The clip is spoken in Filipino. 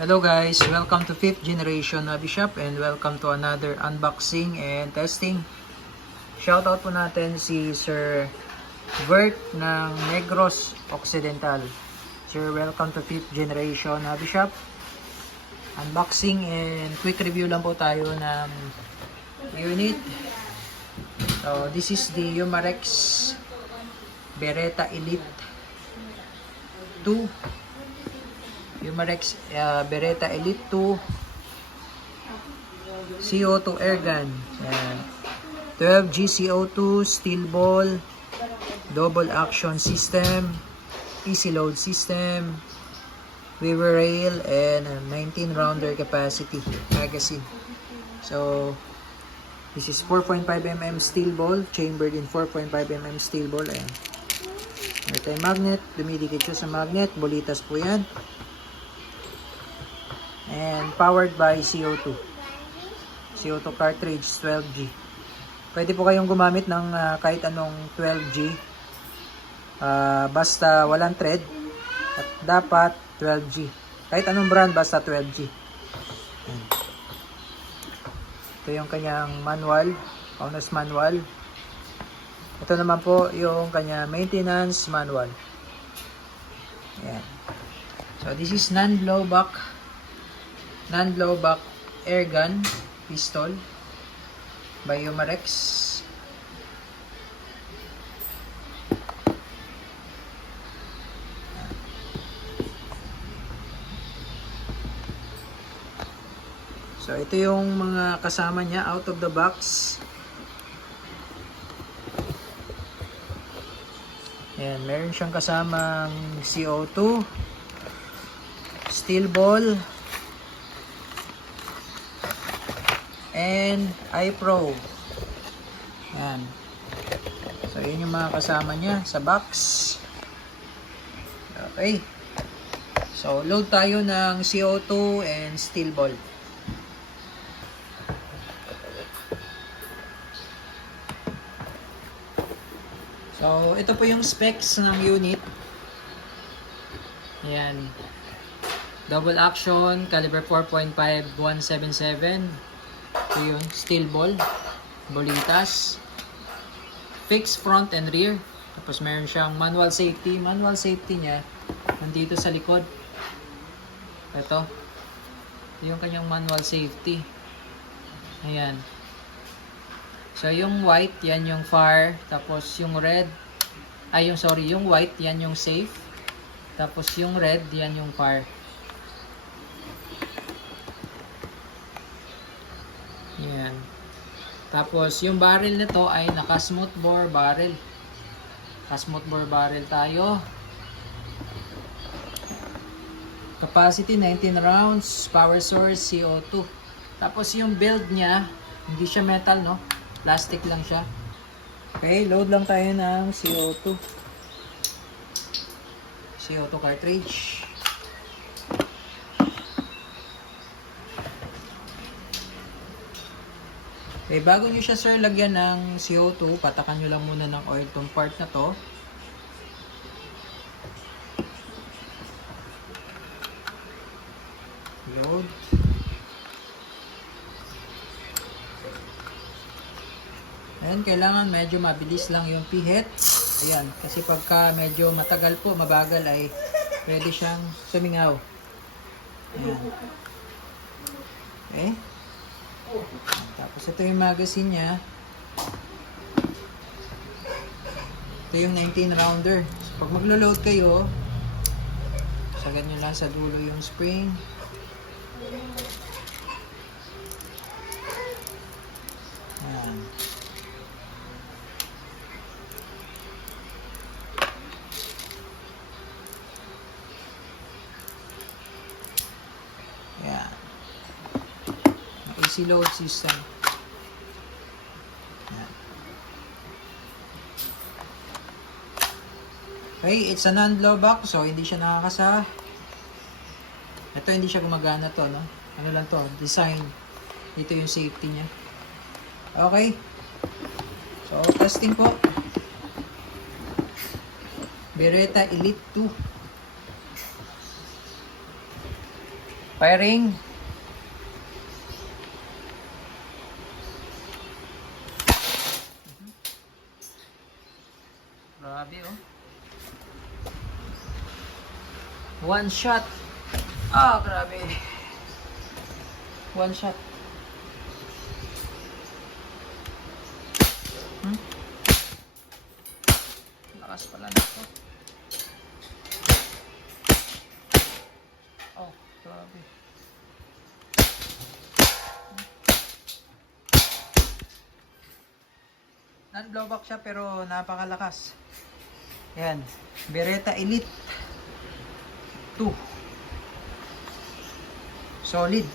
Hello guys, welcome to 5th generation Nabi Shop and welcome to another unboxing and testing. Shoutout po natin si Sir Vert ng Negros Occidental. Sir, welcome to 5th generation Nabi Shop. Unboxing and quick review lang po tayo ng unit. So, this is the Umarex Beretta Elite 2. Umarex Beretta Elite 2 CO2 airgun. 12G CO2 steel ball, double action system, easy load system, weaver rail, and 19 rounder capacity magazine. So this is 4.5mm steel ball, chambered in 4.5mm steel ball. Ayan. May tayo magnet, dumidikit siya sa magnet, bolitas po yan. And powered by CO2 cartridge 12G. Pwede po kayong gumamit ng kahit anong 12G, basta walang thread, at dapat 12G, kahit anong brand basta 12G. Ito yung kanyang manual, owner's manual. Ito naman po yung kanyang maintenance manual. Ayan. So this is non-blowback air gun pistol by Umarex. So ito yung mga kasama niya out of the box. Ayan, meron siyang kasamang CO2, steel ball, and iPro. Yan. So, yun yung mga kasama niya sa box. Okay. So, load tayo ng CO2 and steel ball. So, ito po yung specs ng unit. Ayan. Double action, caliber 4.5, 177. Ito yun, steel ball, bolitas, fixed front and rear. Tapos meron siyang manual safety. Manual safety niya nandito sa likod. Ito yung kanyang manual safety. Ayan. So yung white, yan yung fire. Tapos yung red, yung white, yan yung safe. Tapos yung red, yan yung fire. Yan. Tapos yung barrel nito ay naka smooth bore barrel. Naka-smooth bore barrel tayo. Capacity 19 rounds, power source CO2. Tapos yung build niya, hindi siya metal, no? Plastic lang siya. Okay, load lang tayo ng CO2. CO2 cartridge. Okay, bago nyo siya sir lagyan ng CO2, patakan nyo lang muna ng oil tong part na to. Load. Ayan, kailangan medyo mabilis lang yung pihit. Ayan, kasi pagka medyo matagal po, mabagal ay pwede siyang sumingaw. Ayan. Okay. Tapos ito yung magazine niya. Ito yung 19 rounder. So, pag maglo-load kayo, sagad nyo lang sa dulo yung spring. Ayan. Ayan. Easy load system. Okay, it's a non-blowback, so hindi siya nakakasa. Ito hindi siya gumagana to, no? Ano lang to, design. Dito yung safety niya. Okay. So, testing po. Beretta Elite 2. Firing. Grabe oh. One shot. Ah, grabe. One shot. Lakas pala nito. Oh, grabe. Non-blowback siya pero napakalakas. Yan. Beretta Elite 2. Solid.